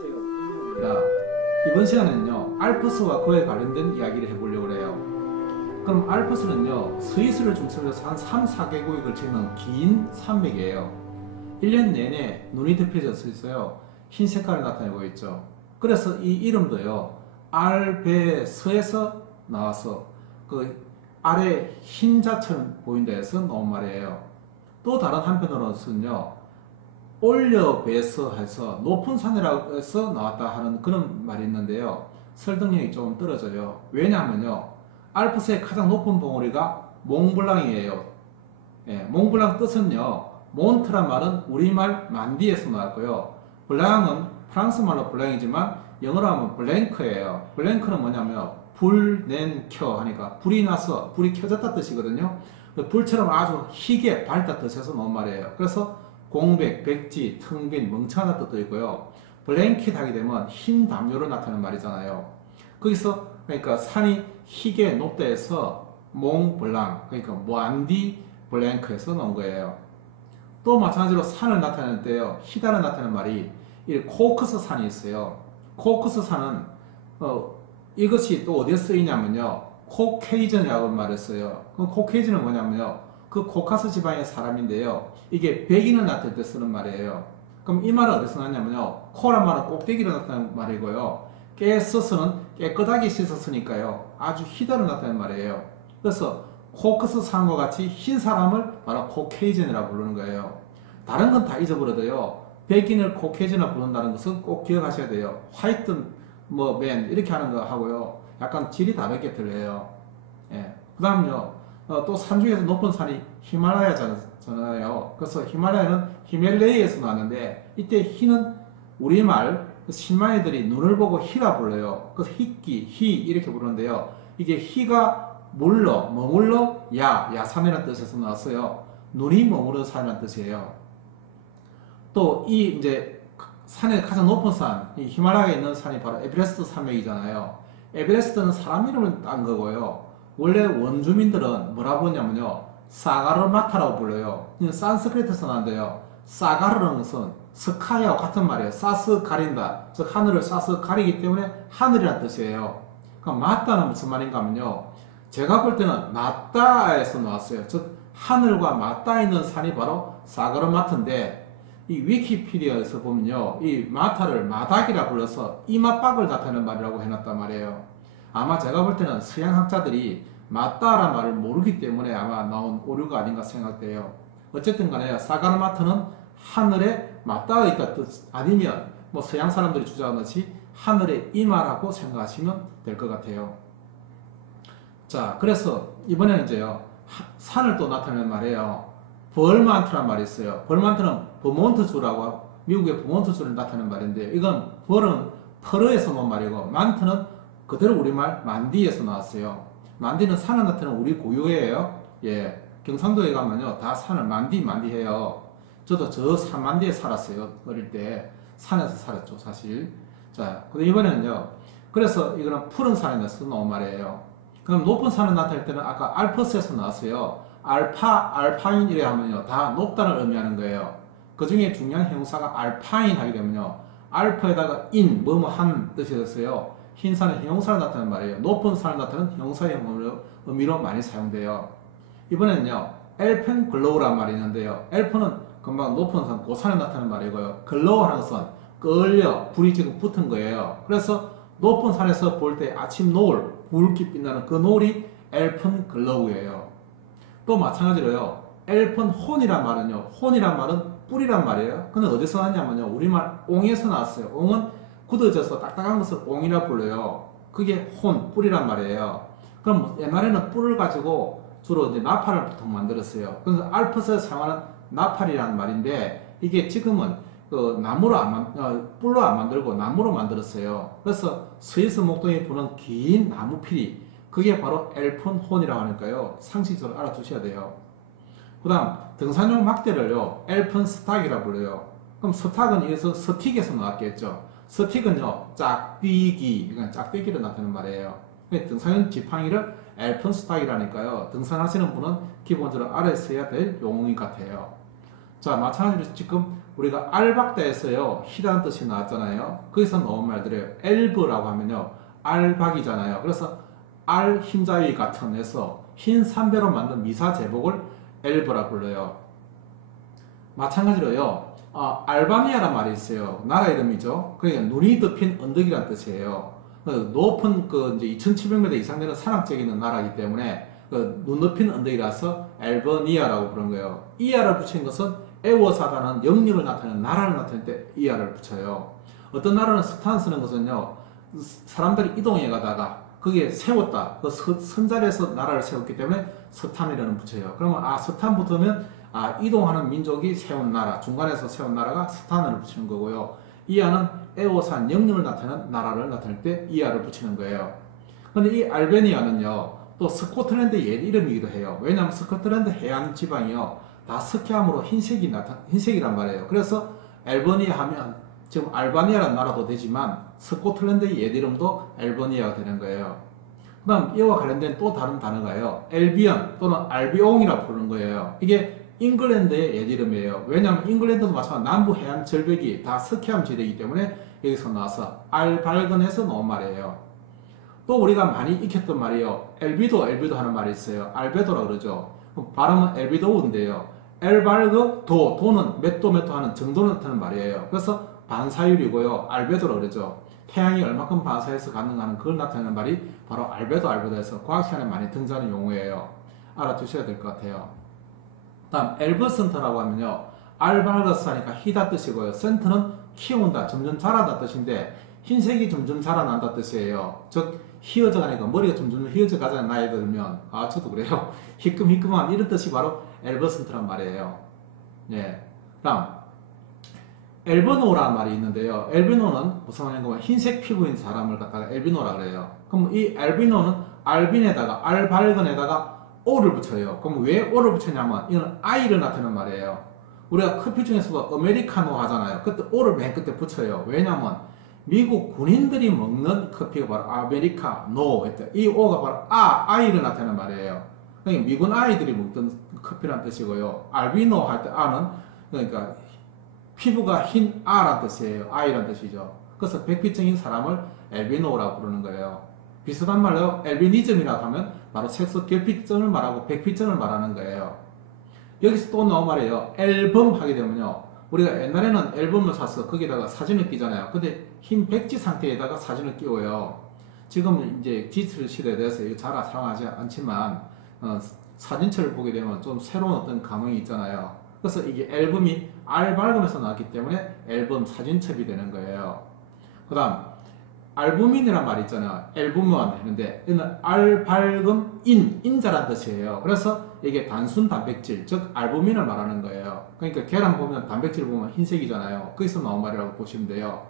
안녕하세요. 자, 이번 시간에는요 알프스와 그에 관련된 이야기를 해보려고 해요. 그럼 알프스는요 스위스를 중심으로 해서 한 3, 4개국에 걸치는 긴 산맥이에요. 1년 내내 눈이 덮여져 있어요. 흰 색깔을 나타내고 있죠. 그래서 이 이름도요 알베스에서 나와서 그 아래 흰자처럼 보인다 해서 나온 말이에요. 또 다른 한편으로는요 올려베서 해서 높은 산이라고 해서 나왔다 하는 그런 말이 있는데요. 설득력이 조금 떨어져요. 왜냐하면요 알프스의 가장 높은 봉우리가 몽블랑이에요. 예, 몽블랑 뜻은요 몬트란 말은 우리말 만디에서 나왔고요. 블랑은 프랑스 말로 블랑이지만 영어로 하면 블랭크예요. 블랭크는 뭐냐면 불, 낸, 켜 하니까 불이 나서 불이 켜졌다 뜻이거든요. 불처럼 아주 희게 밝다 뜻에서 나온 말이에요. 그래서 공백, 백지, 텅빈, 멍청하다 뜻도 있고요. 블랭킷 하게 되면 흰 담요로 나타나는 말이잖아요. 거기서 그러니까 산이 희게 높다 해서 몽블랑 그러니까 모안디 블랭크에서 나온 거예요. 또 마찬가지로 산을 나타낼 때요 희다를 나타내는 말이 이 코크스 산이 있어요. 코크스 산은 이것이 또 어디에 쓰이냐면요 코케이전이라고 말을 써요. 그 코케이전은 뭐냐면요 그 코카스 지방의 사람인데요 이게 백인을 나타낼 때 쓰는 말이에요. 그럼 이 말은 어디서 나냐면요 코란 말은 꼭대기를 나타내는 말이고요 깨서서는 깨끗하게 씻었으니까요 아주 희다를 나타내는 말이에요. 그래서 코크스 산과 같이 흰 사람을 바로 코케이전이라고 부르는 거예요. 다른 건 다 잊어버려도요 백인을 코케이전이라고 부른다는 것은 꼭 기억하셔야 돼요. 화이트 맨 이렇게 하는 거 하고요 약간 질이 다르게 들려요. 예. 그 다음요 또 산 중에서 높은 산이 히말라야잖아요. 그래서 히말라야는 히멜레이에서 나왔는데 이때 히는 우리말 신마이들이 눈을 보고 히라 불러요. 그래서 히끼, 히 이렇게 부르는데요. 이게 히가 머물러 야산이라는 뜻에서 나왔어요. 눈이 머무르는 산이라는 뜻이에요. 또 이 이제 산의 가장 높은 산, 이 히말라야에 있는 산이 바로 에베레스트 산맥이잖아요. 에베레스트는 사람 이름을 딴 거고요. 원래 원주민들은 뭐라 부르냐면요 사가르마타라고 불러요. 산스크리트에서 나는데요 사가르는 것은 스카이와 같은 말이에요. 사스 가린다, 즉 하늘을 사스 가리기 때문에 하늘이라는 뜻이에요. 그럼 마따는 무슨 말인가 하면요 제가 볼 때는 마따에서 나왔어요. 즉 하늘과 맞닿아 있는 산이 바로 사가르마트인데 이 위키피디아에서 보면요 이 마타를 마닥이라 불러서 이마박을 나타내는 말이라고 해놨단 말이에요. 아마 제가 볼 때는 서양학자들이 맞다라는 말을 모르기 때문에 아마 나온 오류가 아닌가 생각돼요. 어쨌든 간에 사가르마트는 하늘에 맞닿아 있다 뜻 아니면 뭐 서양 사람들이 주장하듯이 하늘의 이마라고 생각하시면 될 것 같아요. 자, 그래서 이번에는 이제요 산을 또 나타내는 말이에요. 벌만트란 말이 있어요. 벌만트는 버몬트주라고 미국의 버몬트주를 나타내는 말인데 이건 벌은 퍼르에서 온 말이고 만트는 그대로 우리말 만디에서 나왔어요. 만디는 산을 나타내는 우리 고유어예요. 예, 경상도에 가면요 다 산을 만디 해요. 저도 저 산만디에 살았어요. 어릴 때 산에서 살았죠 사실. 자, 근데 이번에는요 그래서 이거는 푸른 산에서 나온 말이에요. 그럼 높은 산을 나타낼 때는 아까 알프스에서 나왔어요. 알파인 이래 하면요 다 높다는 의미하는 거예요. 그 중에 중요한 형용사가 알파인 하게 되면요 알파에다가 인 한 뜻이 됐어요. 흰 산은 형용사를 나타내는 말이에요. 높은 산을 나타내는 형용사의 의미로 많이 사용돼요. 이번에는요 엘펜 글로우라는 말이 있는데요 엘펜은 금방 높은 산, 그 산을 나타내는 말이고요 글로우 하는 것은 끌려 불이 지금 붙은 거예요. 그래서 높은 산에서 볼 때 아침 노을 붉게 빛나는 그 노을이 엘펜 글로우예요. 또 마찬가지로요 엘펜 혼이란 말은요 혼이란 말은 뿔이란 말이에요. 근데 어디서 나왔냐면요 우리말 옹에서 나왔어요. 옹은 굳어져서 딱딱한 것을 옹이라 불러요. 그게 혼, 뿔이란 말이에요. 그럼 옛날에는 뿔을 가지고 주로 이제 나팔을 보통 만들었어요. 그래서 알프스에 사용하는 나팔이라는 말인데 이게 지금은 그 뿔로 안 만들고 나무로 만들었어요. 그래서 스위스 목동에 부는 긴 나무 피리 그게 바로 엘펜혼이라고 하니까요 상식적으로 알아두셔야 돼요. 그 다음 등산용 막대를요 엘펜스탁이라 불러요. 그럼 스탁은 여기서 스틱에서 나왔겠죠. 스틱은요 짝뛰기, 그러니까 짝대기를 나타내는 말이에요. 등산용 지팡이를 엘펜스탁이라니까요 등산하시는 분은 기본적으로 알아서야 될 용어 같아요. 자, 마찬가지로 지금 우리가 알박다에서요, 희라는 뜻이 나왔잖아요. 거기서 나온 말들이에요. 엘브라고 하면요, 알박이잖아요. 그래서 알 흰자위 같은 해서 흰 삼배로 만든 미사 제복을 엘브라 불러요. 마찬가지로요, 알바니아란 말이 있어요. 나라 이름이죠. 그러니까 눈이 덮인 언덕이란 뜻이에요. 높은 이제 2,700m 이상 되는 산악지역에 있는 나라이기 때문에 눈 덮인 언덕이라서 알버니아라고 부르는 거예요. 이하를 붙인 것은 에워사다는 영역을 나타내는 나라를 나타낼 때 이하를 붙여요. 어떤 나라는 스탄 쓰는 것은요, 사람들이 이동해 가다가 거기에 세웠다. 그 선자리에서 나라를 세웠기 때문에 스탄이라는 붙여요. 그러면 스탄 붙으면 이동하는 민족이 세운 나라, 중간에서 세운 나라가 스탄을 붙이는 거고요. 이하는 에워산 영역을 나타내는 나라를 나타낼 때 이하를 붙이는 거예요. 근데 이 알베니아는요, 또 스코틀랜드의 옛 이름이기도 해요. 왜냐하면 스코틀랜드 해안 지방이요, 다 스키함으로 흰색이란 말이에요. 그래서 알버니아 하면 지금 알바니아라는 나라도 되지만 스코틀랜드의 옛 이름도 알버니아가 되는 거예요. 그 다음 이와 관련된 또 다른 단어가요, 엘비언 또는 알비옹이라고 부르는 거예요. 이게 잉글랜드의 옛 이름이에요. 왜냐하면 잉글랜드도 마찬가지로 남부 해안 절벽이 다 스키함 지대이기 때문에 여기서 나와서 알발근에서 나온 말이에요. 또 우리가 많이 익혔던 말이요, 엘비도 하는 말이 있어요. 알베도라고 그러죠. 발음은 엘비도우인데요, 엘발그 도는 몇 도 하는 정도를 나타내는 말이에요. 그래서 반사율이고요, 알베도라고 그러죠. 태양이 얼마큼 반사해서 가능한 그걸 나타내는 말이 바로 알베도에서 과학 시간에 많이 등장하는 용어예요. 알아두셔야 될 것 같아요. 다음 엘버센터라고 하면요, 알발거스 하니까 희다 뜻이고요, 센터는 키운다, 점점 자란다 뜻인데 흰색이 점점 자라난다 뜻이에요. 즉 휘어져 가니까 머리가 점점 휘어져 가자는 나이 들면, 저도 그래요. 희끔희끔한 이런 뜻이 바로 엘버센터란 말이에요. 예. 다음 엘비노라는 말이 있는데요. 엘비노는 무슨 말인가 하면 흰색 피부인 사람을 갖다가 엘비노라 그래요. 그럼 이 엘비노는 알빈에다가 알발근에다가 O를 붙여요. 그럼 왜 O를 붙였냐면 이건 I를 나타내는 말이에요. 우리가 커피 중에서도 아메리카노 하잖아요. 그때 O를 맨 끝에 붙여요. 왜냐면 미국 군인들이 먹는 커피가 바로 아메리카노 했대. 이 O가 바로 I를 나타내는 말이에요. 그러니까 미군 아이들이 먹던 커피란 뜻이고요. 알비노 할 때 A는 그러니까 피부가 흰 아란 뜻이에요. 아이란 뜻이죠. 그래서 백피증인 사람을 엘비노라고 부르는 거예요. 비슷한 말로 엘비니즘이라고 하면 바로 색소 결핍증을 말하고 백피증을 말하는 거예요. 여기서 또 나온 말이에요. 앨범 하게 되면요, 우리가 옛날에는 앨범을 사서 거기다가 사진을 끼잖아요. 근데 흰 백지 상태에다가 사진을 끼워요. 지금 이제 디지털 시대에 대해서 이거 잘 사용하지 않지만 사진첩을 보게 되면 좀 새로운 어떤 감흥이 있잖아요. 그래서 이게 앨범이 알발금에서 나왔기 때문에 앨범 사진첩이 되는 거예요. 그 다음 알부민이란 말이 있잖아요. 앨범원 했는데 이는 알발금 인자란 뜻이에요. 그래서 이게 단순 단백질, 즉 알부민을 말하는 거예요. 그러니까 계란 보면 단백질 보면 흰색이잖아요. 거기서 나온 말이라고 보시면 돼요.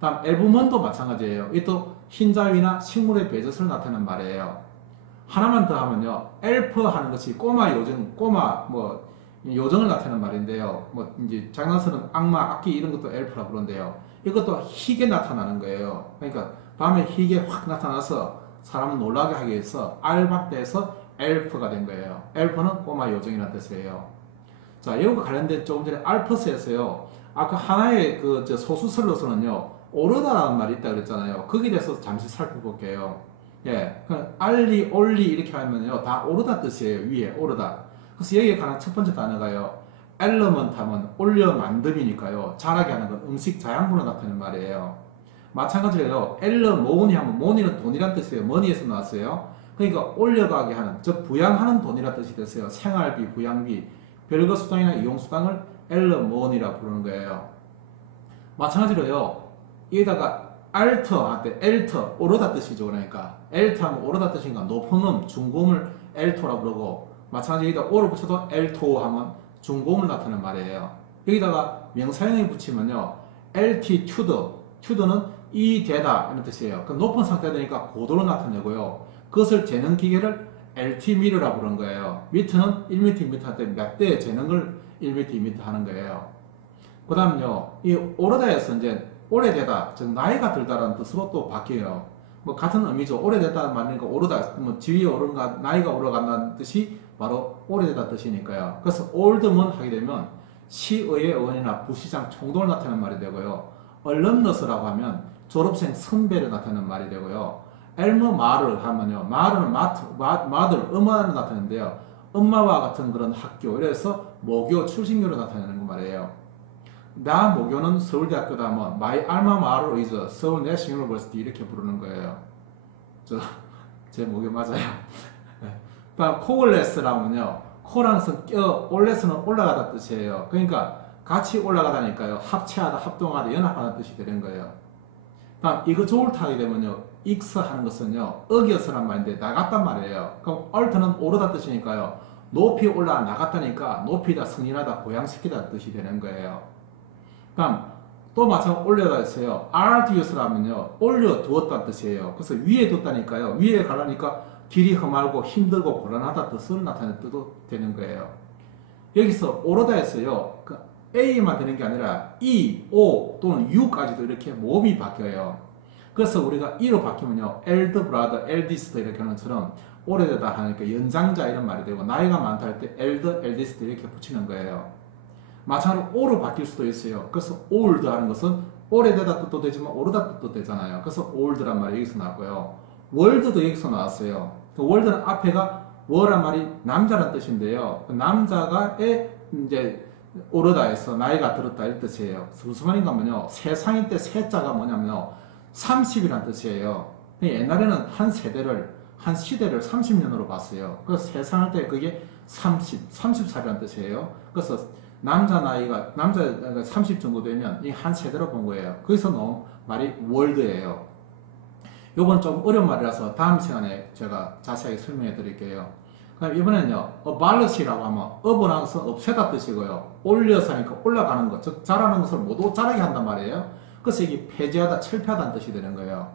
다음 앨범원도 마찬가지예요. 이것도 흰자위나 식물의 배젖을 나타내는 말이에요. 하나만 더 하면요, 엘프 하는 것이 꼬마 요정, 요정을 나타내는 말인데요. 이제 장난스러운 악마, 악기 이런 것도 엘프라 부르는데요. 이것도 희게 나타나는 거예요. 그러니까 밤에 희게 확 나타나서 사람을 놀라게 하기 위해서 알박대에서 엘프가 된 거예요. 엘프는 꼬마 요정이라는 뜻이에요. 자, 이거와 관련된 조금 전에 알퍼스에서요, 아까 하나의 소수설로서는요, 오르다라는 말이 있다 그랬잖아요. 거기에 대해서 잠시 살펴볼게요. 예, 알리, 올리 이렇게 하면요, 다 오르다 뜻이에요. 위에 오르다. 그래서 여기에 관한 첫 번째 단어가요, 엘러먼트 하면 올려 만듦이니까요, 자라게 하는 건 음식 자양분을 나타내는 말이에요. 마찬가지로요, 엘러 모니 하면 모니는 돈이란 뜻이에요. 머니에서 나왔어요. 그러니까 올려가게 하는, 즉 부양하는 돈이란 뜻이 됐어요. 생활비, 부양비, 별거 수당이나 이용 수당을 엘러 모니라 부르는 거예요. 마찬가지로요, 여기다가 알터 할 때 엘터 오르다 뜻이죠. 그러니까 엘터 하면 오르다 뜻이니까 높은 중고음을 엘토라 부르고, 마찬가지로 여기다 오를 붙여도 엘토 하면 중고음을 나타내는 말이에요. 여기다가 명사형을 붙이면요, 튜드는 이 되다 이런 뜻이에요. 그 높은 상태가 되니까 고도로 나타내고요, 그것을 재는 기계를 LT미터라 부르는 거예요. 미터는 1m, 2m 할 때 몇 대 재는 걸 1m, 2m 하는 거예요. 그 다음요, 이 오르다에서 이제 오래되다, 즉 나이가 들다라는 뜻으로 또 바뀌어요. 같은 의미죠. 오래됐다는 말이니까 오르다, 지위에 오른가, 나이가 오르간다는 뜻이 바로 오래되다 뜻이니까요. 그래서 올드먼 하게 되면 시의회 의원이나 부시장 총독을 나타내는 말이 되고요. 얼럼너스라고 하면 졸업생 선배를 나타내는 말이 되고요. 엘머 마를 하면요. 마르는 마들, 엄마를 나타내는데요. 엄마와 같은 그런 학교, 그래서 모교, 출신교를 나타내는 거 말이에요. 나 모교는 서울대학교다 하면 My alma mater is 서울 내셔널 유니버시티 이렇게 부르는 거예요. 제 모교 맞아요. 코글레스라면요. 코랑 올레스는 올라가다 뜻이에요. 그러니까 같이 올라가다니까요. 합체하다, 합동하다, 연합하다 뜻이 되는 거예요. 다음 이거 좋을타 하게 되면요. 익스 하는 것은요. 어기어서란 말인데 나갔단 말이에요. 그럼 얼트는 오르다 뜻이니까요. 높이 올라 나갔다니까 높이다, 승인하다, 고양시키다 뜻이 되는 거예요. 다음 또 마찬가지로 올려다 했어요. arduous라면요. 올려두었다는 뜻이에요. 그래서 위에 뒀다니까요. 위에 가려니까 길이 험하고 힘들고 곤란하다 뜻을 나타낼 때도 되는 거예요. 여기서 오르다 했어요. 그 A만 되는 게 아니라 E, O 또는 U까지도 이렇게 모음이 바뀌어요. 그래서 우리가 E로 바뀌면요. elder brother, eldest 이렇게 하는 것처럼 오래되다 하니까 연장자 이런 말이 되고 나이가 많다 할 때 elder, eldest 이렇게 붙이는 거예요. 마찬가지로 O로 바뀔 수도 있어요. 그래서 old 하는 것은 오래되다 뜻도 되지만 오르다 뜻도 되잖아요. 그래서 old란 말이 여기서 나왔고요. world도 여기서 나왔어요. 그 world는 앞에가 워란 말이 남자란 뜻인데요. 그 남자가의 이제 오르다 해서 나이가 들었다 이 뜻이에요. 무슨 말인가 하면요. 세상일 때 세자가 뭐냐면요. 30이란 뜻이에요. 옛날에는 한 세대를, 한 시대를 30년으로 봤어요. 그래서 세상일 때 그게 30살이란 뜻이에요. 그래서 남자가 30 정도 되면 이 한 세대로 본 거예요. 거기서 나온 말이 월드예요. 요건 좀 어려운 말이라서 다음 시간에 제가 자세하게 설명해 드릴게요. 그럼 이번에는요, abolish라고 하면 up은 것은 없애다 뜻이고요. 올려서 하니까 올라가는 것, 즉 자라는 것을 모두 자라게 한단 말이에요. 그래서 이게 폐지하다, 철폐하다는 뜻이 되는 거예요.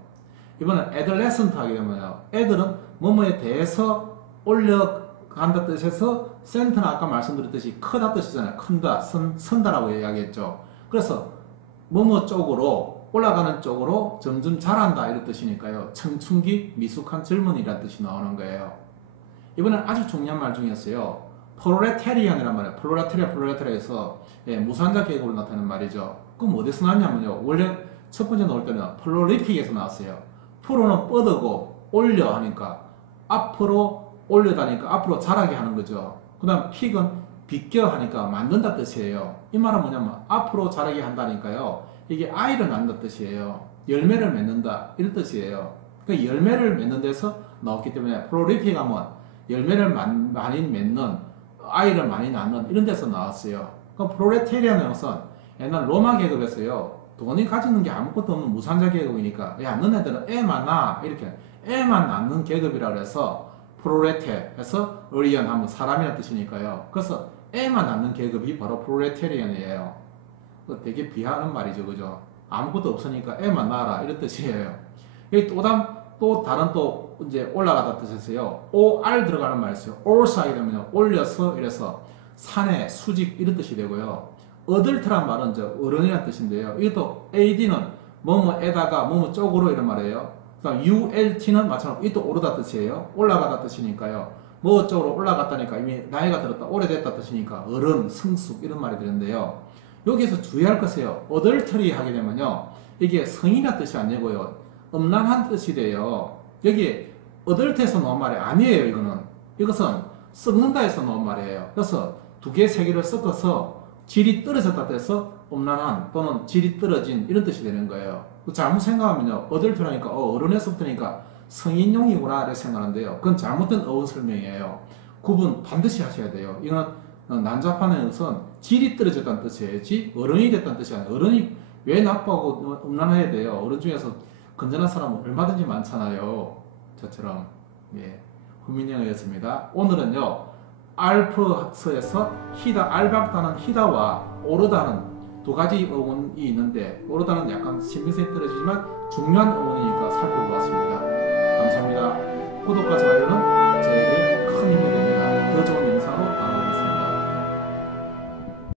이번엔 adolescent 하게 되면요, 애들은 뭐뭐에 대해서 올려간다 뜻에서 cent는 아까 말씀드렸듯이 크다 뜻이잖아요. 큰다, 선다라고 이야기했죠. 그래서 뭐뭐 쪽으로 올라가는 쪽으로 점점 자란다 이런 뜻이니까요. 청춘기, 미숙한 젊은이라는 뜻이 나오는 거예요. 이번엔 아주 중요한 말 중이었어요. proletarian이란 말이에요. 프롤레타리아에서 무산자 계급을 나타내는 말이죠. 그럼 어디서 나왔냐면요. 원래 첫 번째 나올 때는 prolific에서 나왔어요. 프로는 뻗어고 올려 하니까 앞으로 올려다니까 앞으로 자라게 하는 거죠. 그 다음 픽은 비껴 하니까 만든다 뜻이에요. 이 말은 뭐냐면 앞으로 자라게 한다니까요. 이게 아이를 낳는다 뜻이에요. 열매를 맺는다 이런 뜻이에요. 그 열매를 맺는 데서 나왔기 때문에 prolific 하면 열매를 많이 맺는, 아이를 많이 낳는 이런 데서 나왔어요. 그럼 프롤레타리아는 것은 옛날 로마 계급에서요. 돈이 가지는 게 아무것도 없는 무산자 계급이니까 야 너네들은 애만 낳아 이렇게 애만 낳는 계급이라고 해서 프롤레테에서 어리언 하면 사람이라는 뜻이니까요. 그래서 애만 낳는 계급이 바로 프롤레타리안이에요. 되게 비하하는 말이죠. 그죠? 아무것도 없으니까 애만 낳아라 이런 뜻이에요. 여기 또 다른 또 이제 올라가다 뜻에서요. OR 들어가는 말이 있어요. 올사이 되면요. 올려서 이래서 산에 수직 이런 뜻이 되고요. 어덜트란 말은 이제 어른이라는 뜻인데요. 이것도 AD는 뭐뭐에다가 뭐뭐 쪽으로 이런 말이에요. 그다음 ULT는 마찬가지로 이것도 오르다 뜻이에요. 올라가다 뜻이니까요. 뭐 쪽으로 올라갔다니까 이미 나이가 들었다 오래됐다 뜻이니까 어른, 성숙 이런 말이 되는데요. 여기서 주의할 것이에요. 어덜터리 하게 되면요. 이게 성이라는 뜻이 아니고요. 음란한 뜻이 돼요. 여기 어덜트에서 나온 말이 아니에요. 이거는. 이것은 썩는다에서 나온 말이에요. 그래서 두 개, 세 개를 섞어서 질이 떨어졌다 해서 음란한 또는 질이 떨어진 이런 뜻이 되는 거예요. 잘못 생각하면요. 어덜트라니까 어른에서부터니까 성인용이구나 이렇게 생각하는데요. 그건 잘못된 어원 설명이에요. 구분 반드시 하셔야 돼요. 이거는 난잡한 것은 질이 떨어졌다는 뜻이지 어른이 됐다는 뜻이 아니에요. 어른이 왜 나빠하고 음란해야 돼요. 어른 중에서 건전한 사람은 얼마든지 많잖아요. 저처럼. 예. 후민영이었습니다. 오늘은요. 알프스에서 히다, 알박다는 히다와 오르다는 두 가지 어원이 있는데 오르다는 약간 신빙성이 떨어지지만 중요한 어원이니까 살펴보았습니다. 감사합니다. 구독과 좋아요는